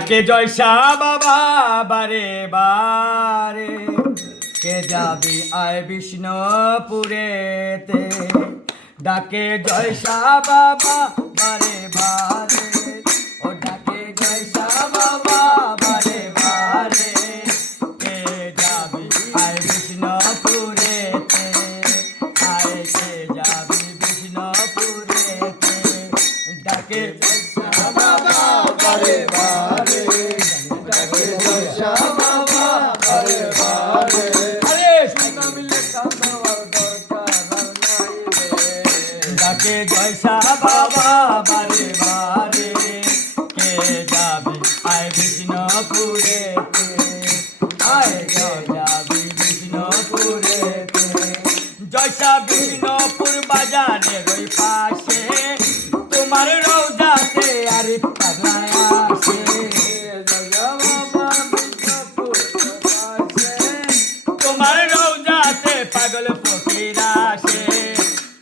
ডাকে জয়সা বাবা বারে বারে, কে যাবি আয় বিষ্ণুপুরেতে। ডাকে জয়সা বাবা বারে বারে, ও ডাকে জয়সা বাবা বারে বারে, কে যাবি আয় বিষ্ণুপুরেতে, আয় কে যাবি বিষ্ণুপুরেতে। ডাকে জয়সা বাবা বারে বারে, ডাকে জয়সা বাবা বারে বারে। আরে সোনা মিলে কাঁদার দরকার নাই রে। ডাকে জয়সা বাবা বারে বারে, কে যাবি আয় বিষ্ণুপুরেতে, আয় কে যাবি বিষ্ণুপুরেতে। জয়সা বিষ্ণুপুর বাজারের ওই পাশে, তোমার রওজাতে আরে পাগলায় আসে। তোমার রওজাতে পাগল ফকির আসে,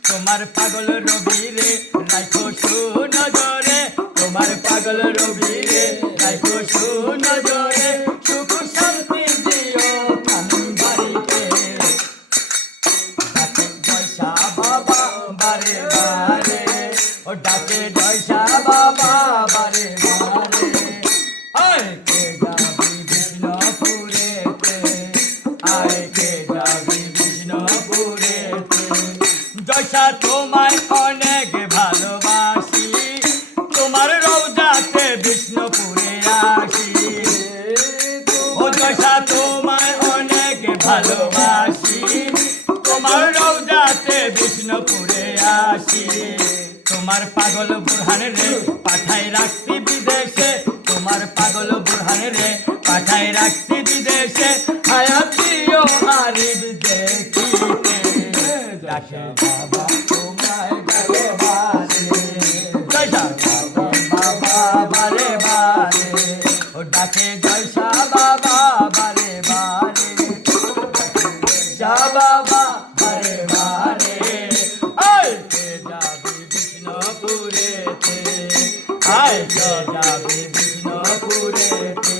তোমার পাগল রবিরে রাখো সুনজরে, তোমার পাগল রবিরে রাখো সুনজরে। সুখ শান্তি দিও কামিন বাড়িতে। ডাকে জয়সা বাবা বারে বারে, ও ডাকে জয়সা বাবা বারে বারে, আয় কে যাবি বিষ্ণুপুরেতে, আয় কে যাবি বিষ্ণুপুরেতে। জয়সা তোমায় অনেক ভালোবাসি, তোমার রওজাতে বিষ্ণুপুরে আসি। ও জয়সা তোমায় অনেক ভালোবাসি, তোমার রওজাতে বিষ্ণুপুরে আসি। তোমার পাগল বুরহান রে পাঠাই রাখছি বিদেশে, তোমার পাগল বুরহান রে পাঠাই রাখছি বিদেশে। হায়াতিও হারিব দেখিতে, ডাকে বাবা তোমায় বারে বারে, জয়সা বাবা বারে বারে, ও ডাকে জয়সা বাবা বারে বারে, জয়সা বাবা বারে বারে, আয় কে যাবি বিষ্ণুপুরেতে, আয় কে যাবি বিষ্ণুপুরেতে।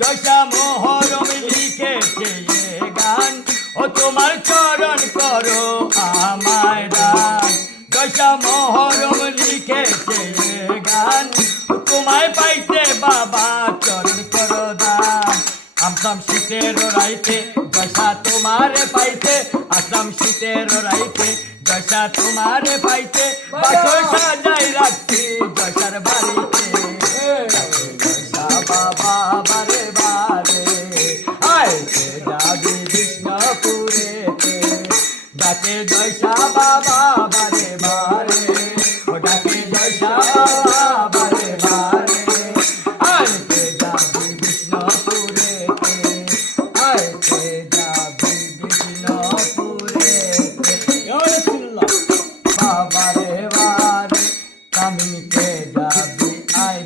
জয়সা মোহরম লিখেছে এ গান, ও তোমার চরণ করো আমায় দান। জয়সা মোহরম লিখেছে এ গান, ও তোমায় পাইতে বাবা চরণ করো দান। আসলাম শীতের রাইতে জয়সা তোমারে পাইতে, আসলাম শীতের রাইতে জয়সা তোমারে পাইতে। বাসর সাজাই রাখছি জয়সার বাড়িতে, জয়সা বাবা বারে বারে, আয় কে যাবি বিষ্ণুপুরেতে। ডাকে জয়সা বাবা বারে বারে, ও ডাকে জয়সা বাবা বারে বারে, আয় কে যাবি বিষ্ণুপুরেতে, আয় কে যাবি বিষ্ণুপুরেতে। বাবারে বারে, কামিনী কে যাবি আয়